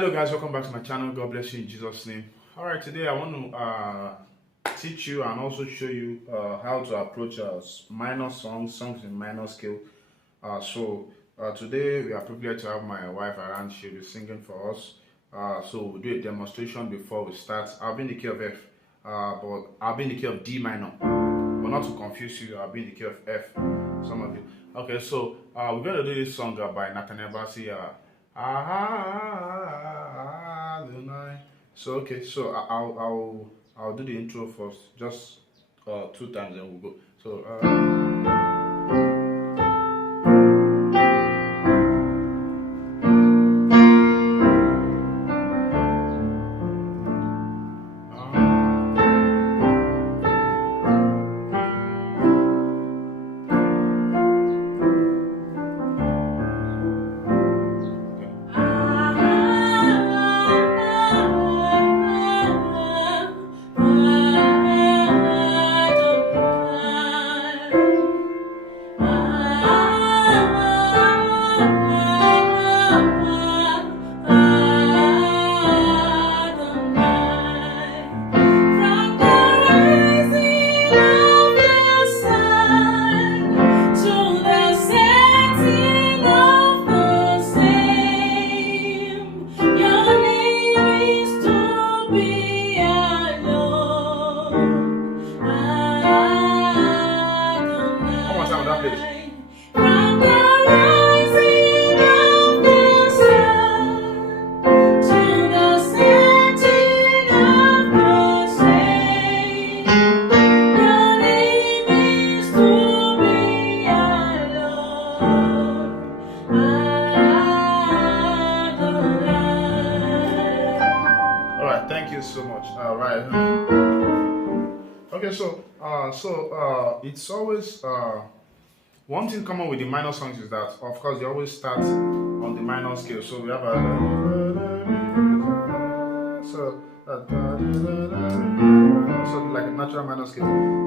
Hello guys, welcome back to my channel. God bless you in Jesus' name. Alright, today I want to teach you and also show you how to approach minor songs in minor scale. Today we are privileged to have my wife around. She'll be singing for us. So we'll do a demonstration before we start. I'll be in the key of F, but I'll be in the key of D minor. But not to confuse you, I'll be in the key of F. Some of you. Okay, so we're going to do this song by Nathaniel Bassey. So I'll do the intro first, just 2 times, then we'll go. So thank you so much. Right. Okay, it's always one thing common with the minor songs is that, of course, they always start on the minor scale. So we have something like a natural minor scale.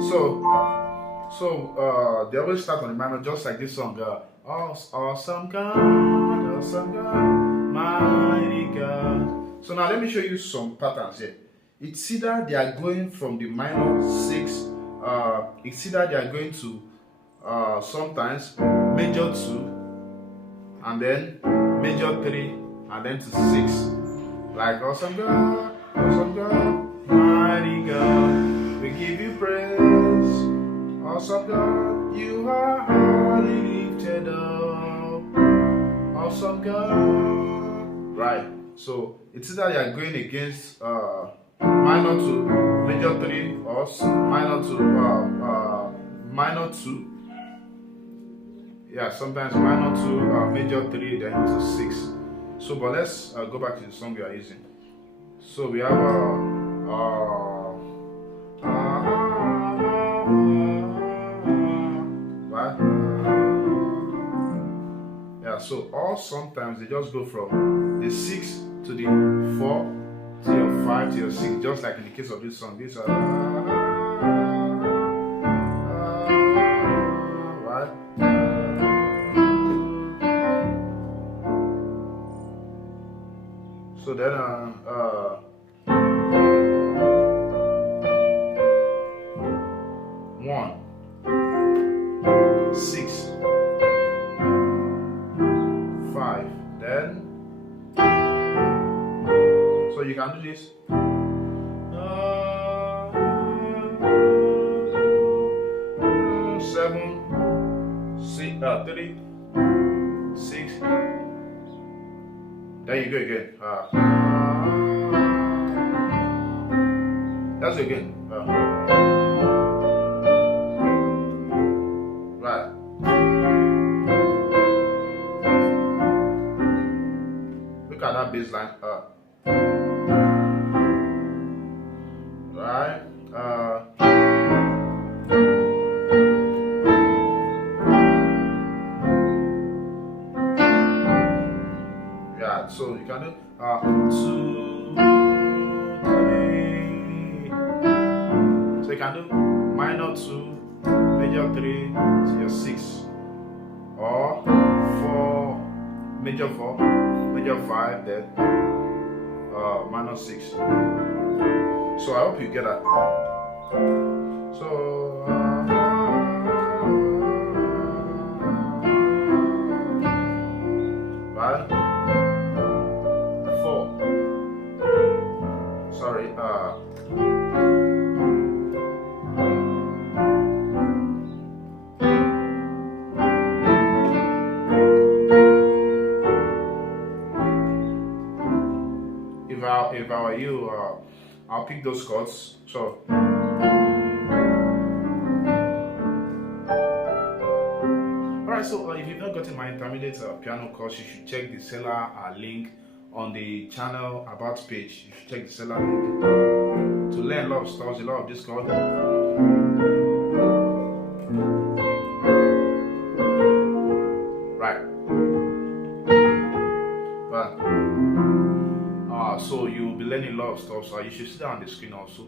So they always start on the minor, just like this song. Awesome God, mighty God. So now let me show you some patterns here. It's either they are going from the minor 6, it's either they are going to sometimes major 2, and then major 3, and then to 6. Like awesome God, mighty God, we give you praise. Awesome God, you are highly lifted up. Awesome God. Right. So it's either you are going against minor to major 3 or minor 2. Yeah, sometimes minor 2, major 3, then to 6. So, but let's go back to the song we are using. So we have right? Yeah, so all sometimes they just go from the 6 to the 4 to your 5 to your 6, just like in the case of this song. These are right. So then 1, 6, 5, then so you can do this. 7, 6, 3, 6. There you go again. That's again. Right. Look at that bass line. Right. Yeah. So you can do 2, 3. So you can do minor 2, major 3 to your 6, or 4, major 4, major 5, then minor 6. So I hope you get that. So right, 4. Sorry, if I were you, I'll pick those chords. So alright, so if you've not gotten my intermediate piano course, you should check the seller link on the channel about page. You should check the seller link to learn a lot of stuff, a lot of this chord. Right. But so you'll be learning a lot of stuff. So you should see that on the screen also.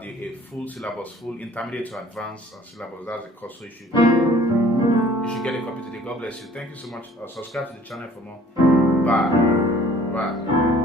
The full syllabus, full intermediate to advanced syllabus. That's the course. So you should get a copy today. God bless you. Thank you so much. Subscribe to the channel for more. Bye. Bye.